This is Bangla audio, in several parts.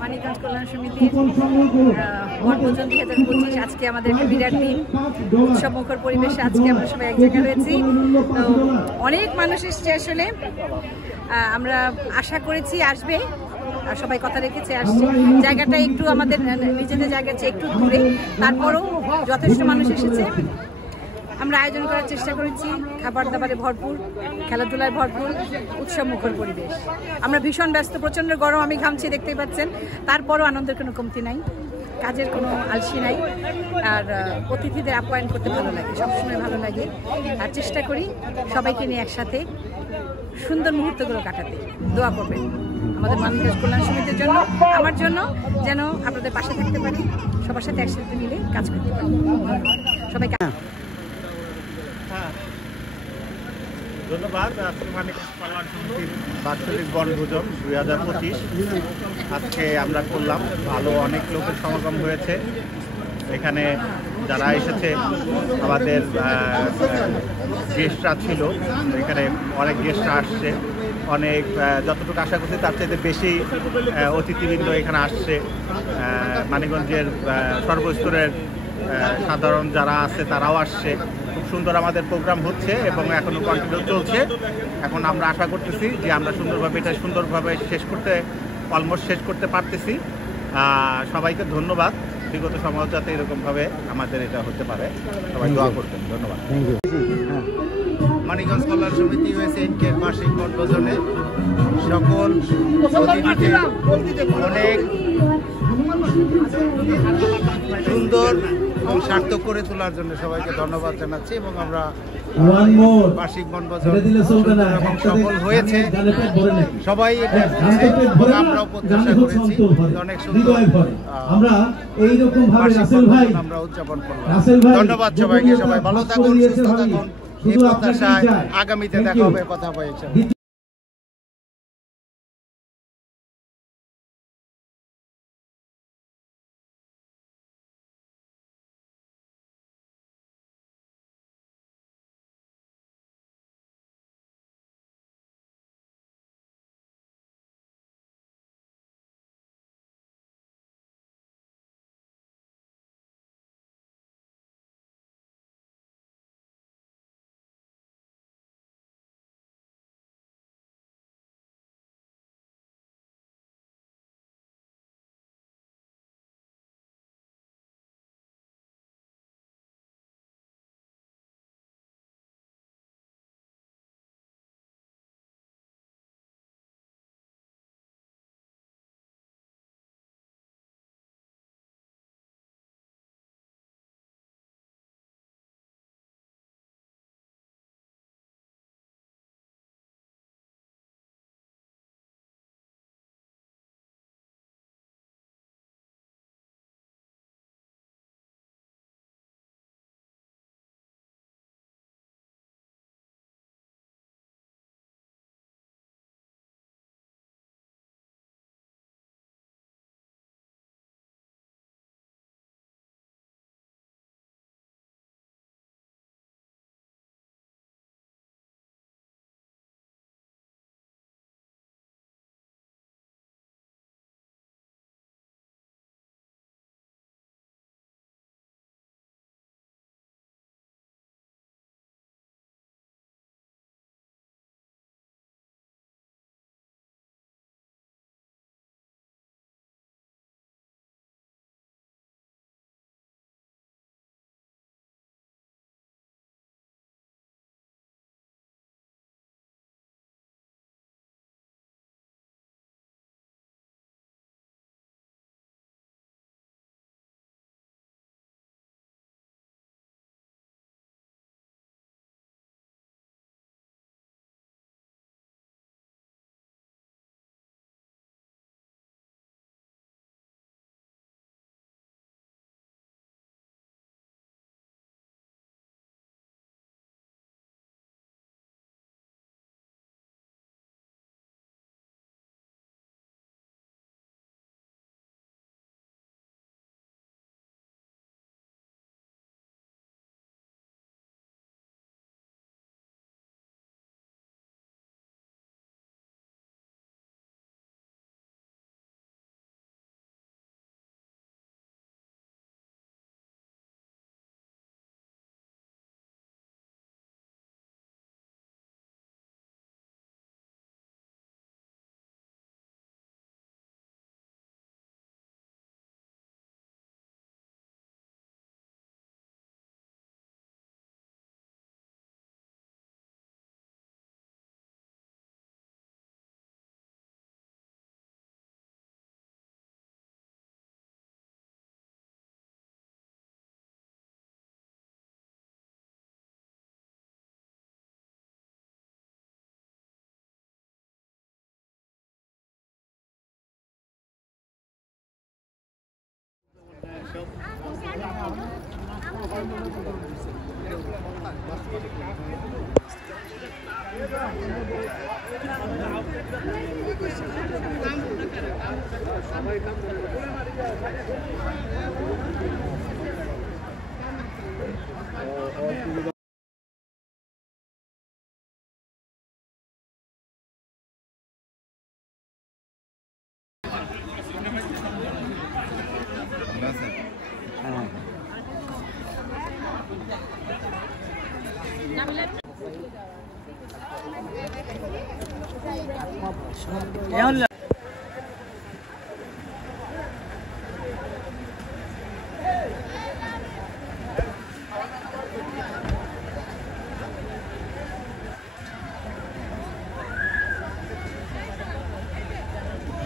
মানিকগঞ্জ কল্যাণ সমিতির বনভোজন 2025 আজকে আমাদের বিরাট দিন, উৎসবমুখর পরিবেশে আজকে আমরা সবাই এক জায়গায় রয়েছি। তো অনেক মানুষ এসছে, আসলে আমরা আশা করেছি আসবে আর সবাই কথা রেখেছে আসছে। জায়গাটা একটু আমাদের নিজেদের জায়গার চেয়ে একটু দূরে, তারপরও যথেষ্ট মানুষ এসেছে। আমরা আয়োজন করার চেষ্টা করেছি, খাবার দাবারে ভরপুর, খেলাধুলায় ভরপুর, উৎসবমুখর পরিবেশ। আমরা ভীষণ ব্যস্ত, প্রচণ্ড গরম, আমি ঘামছি দেখতেই পাচ্ছেন, তারপরও আনন্দের কোনো কমতি নাই, কাজের কোনো আলসি নাই। আর অতিথিদের আপ্যায়ন করতে ভালো লাগে, সবসময় ভালো লাগে। আর চেষ্টা করি সবাইকে নিয়ে একসাথে সুন্দর মুহূর্তগুলো কাটাতে। দোয়া করবেন আমাদের মানিকগঞ্জ কল্যাণ সমিতির জন্য, আমার জন্য, যেন আপনাদের পাশে থাকতে পারি, সবার সাথে একসাথে মিলে কাজ করতে পারি। সবাইকে ধন্যবাদ। আজকে মানিকগঞ্জ কল্যাণ সমিতির বাৎসরিক বনভোজন 2025 আজকে আমরা করলাম। ভালো অনেক লোকের সমাগম হয়েছে এখানে। যারা এসেছে আমাদের গেস্টরা ছিল, এখানে অনেক গেস্টরা আসছে, অনেক যতটুকু আশা করছি তার চাইতে বেশি অতিথিবৃন্দ এখানে আসছে। মানিকগঞ্জের সর্বস্তরের সাধারণ যারা আছে তারাও আসছে। খুব সুন্দর আমাদের প্রোগ্রাম হচ্ছে এবং এখনও কন্টিনিউ চলছে। এখন আমরা আশা করতেছি যে আমরা সুন্দরভাবে অলমোস্ট শেষ করতে পারতেছি। সবাইকে ধন্যবাদ। বিগত সময় যাতে এরকমভাবে আমাদের এটা হতে পারে, সবাই দোয়া করতেন। ধন্যবাদ। মানিকগঞ্জ কল্যাণ সমিতি ইউএসএনকের বার্ষিক বনভোজনে সকল অতিথিকে অনেক সুন্দর এবং সার্থক করে তোলার জন্য সবাইকে ধন্যবাদ জানাচ্ছি। এবং আমরা বার্ষিক বনভোজন সফল হয়েছে, সবাই এটা বলছে এবং আমরাও প্রত্যাশা করেছি। অনেক সুন্দর আমরা উদযাপন করলাম। ধন্যবাদ সবাইকে। সবাই ভালো থাকুন, সুস্থ থাকুন, এই প্রত্যাশায় আগামীতে দেখা হবে, কথা বলছে।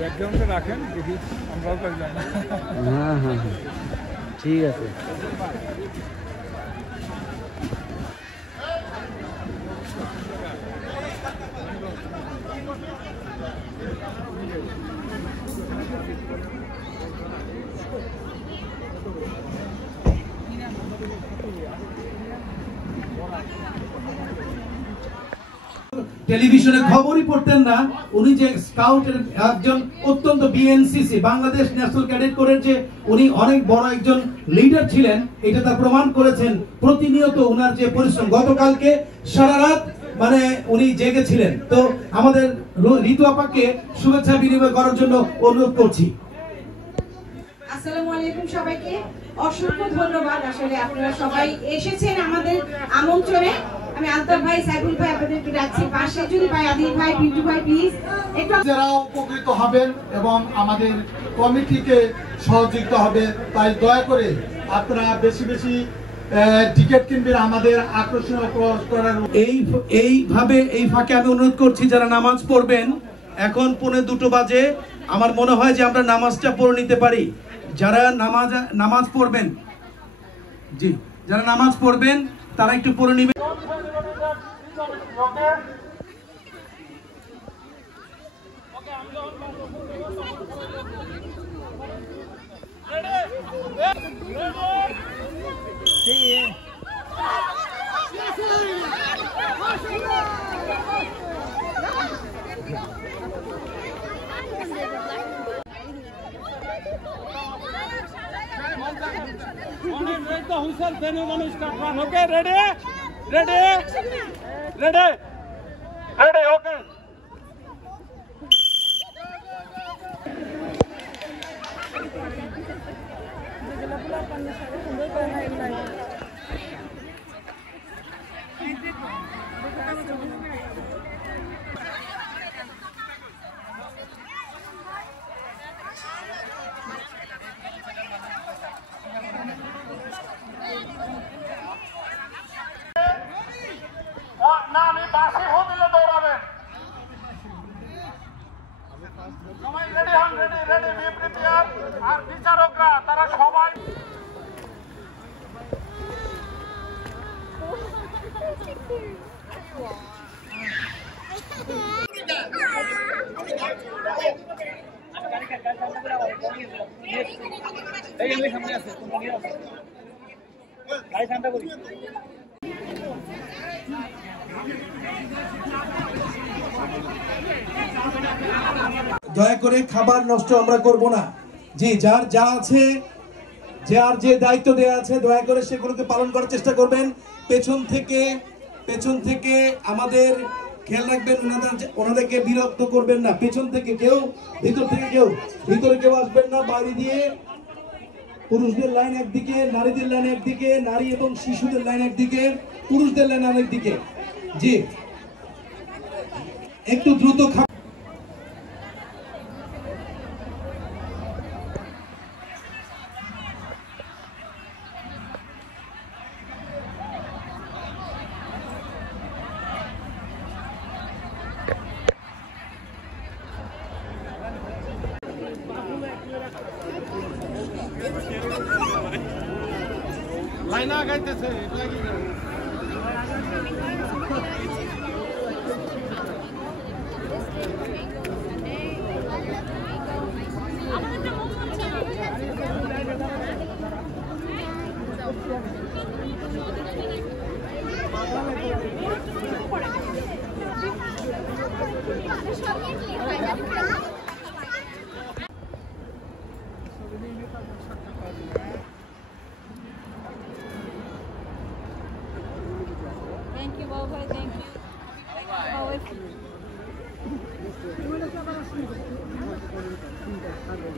ব্যাকগ্রাউন্ডে রাখেন দেখি আমরাও করলাম। হ্যাঁ হ্যাঁ হ্যাঁ ঠিক আছে। টেলিভিশনে খবরই পড়তেন না, উনি যে স্কাউটের একজন অত্যন্ত বিএনসিসি বাংলাদেশ ন্যাশনাল ক্যাডেট কোরের যে উনি অনেক বড় একজন লিডার ছিলেন, এটা তার প্রমাণ করেছেন। প্রতিনিয়ত উনার যে পরিশ্রম, গতকালকে সারা রাত মানে উনি জেগেছিলেন। তো আমাদের ঋতু আপাকে শুভেচ্ছা বিনিময় করার জন্য অনুরোধ করছি। আসসালামু আলাইকুম সবাইকে, অসংখ্য ধন্যবাদ। আসলে আপনারা সবাই এসেছেন আমাদের আমন্ত্রণে। আমি আলতাফ ভাই, সাইফুল ভাই আপনাদেরকে ডাকছি, পাশে যদি ভাই, আদিল ভাই, পিন্টু ভাই প্লিজ একটু। যারা উপকৃত হবেন এবং আমাদের কমিটিকে সহযোগিতা হবে, তাই দয়া করে আপনারা বেশি বেশি টিকিট কিনবেন আমাদের আকর্ষণীয় করার। এইভাবে এই ফাঁকে আমি অনুরোধ করছি যারা নামাজ পড়বেন, এখন 1:45 বাজে, আমার মনে হয় যে আমরা নামাজটা পড়ে নিতে পারি। যারা নামাজ পড়বেন, জি যারা নামাজ পড়বেন তারা একটু পড়ে নেবেন। Okay, ready? Ready? Ready? Ready, okay. না আমি বাসি দিলে দৌড়াবেন সবাই। রেডি হন, রেডি রেডি, বি প্রিপেয়ার। আর বিচারকরা তারা সবাই দয়া করে খাবার নষ্ট আমরা করব না। জি যার যা আছে, যার যে দায়িত্ব দেওয়া আছে, দয়া করে সেগুলোকে পালন করার চেষ্টা করবেন। পেছন থেকে আমাদের খেয়াল রাখবেন, ওনাদেরকে বিরক্ত করবেন না। পেছন থেকে কেউ, ভিতরে কেউ আসবেন না। বাইরে দিয়ে পুরুষদের লাইন একদিকে, নারীদের লাইন একদিকে, নারী এবং শিশুদের লাইন একদিকে, পুরুষদের লাইন আরেকদিকে। জি একটু দ্রুত লাইন আগাইতেছে। আমাদের ভালো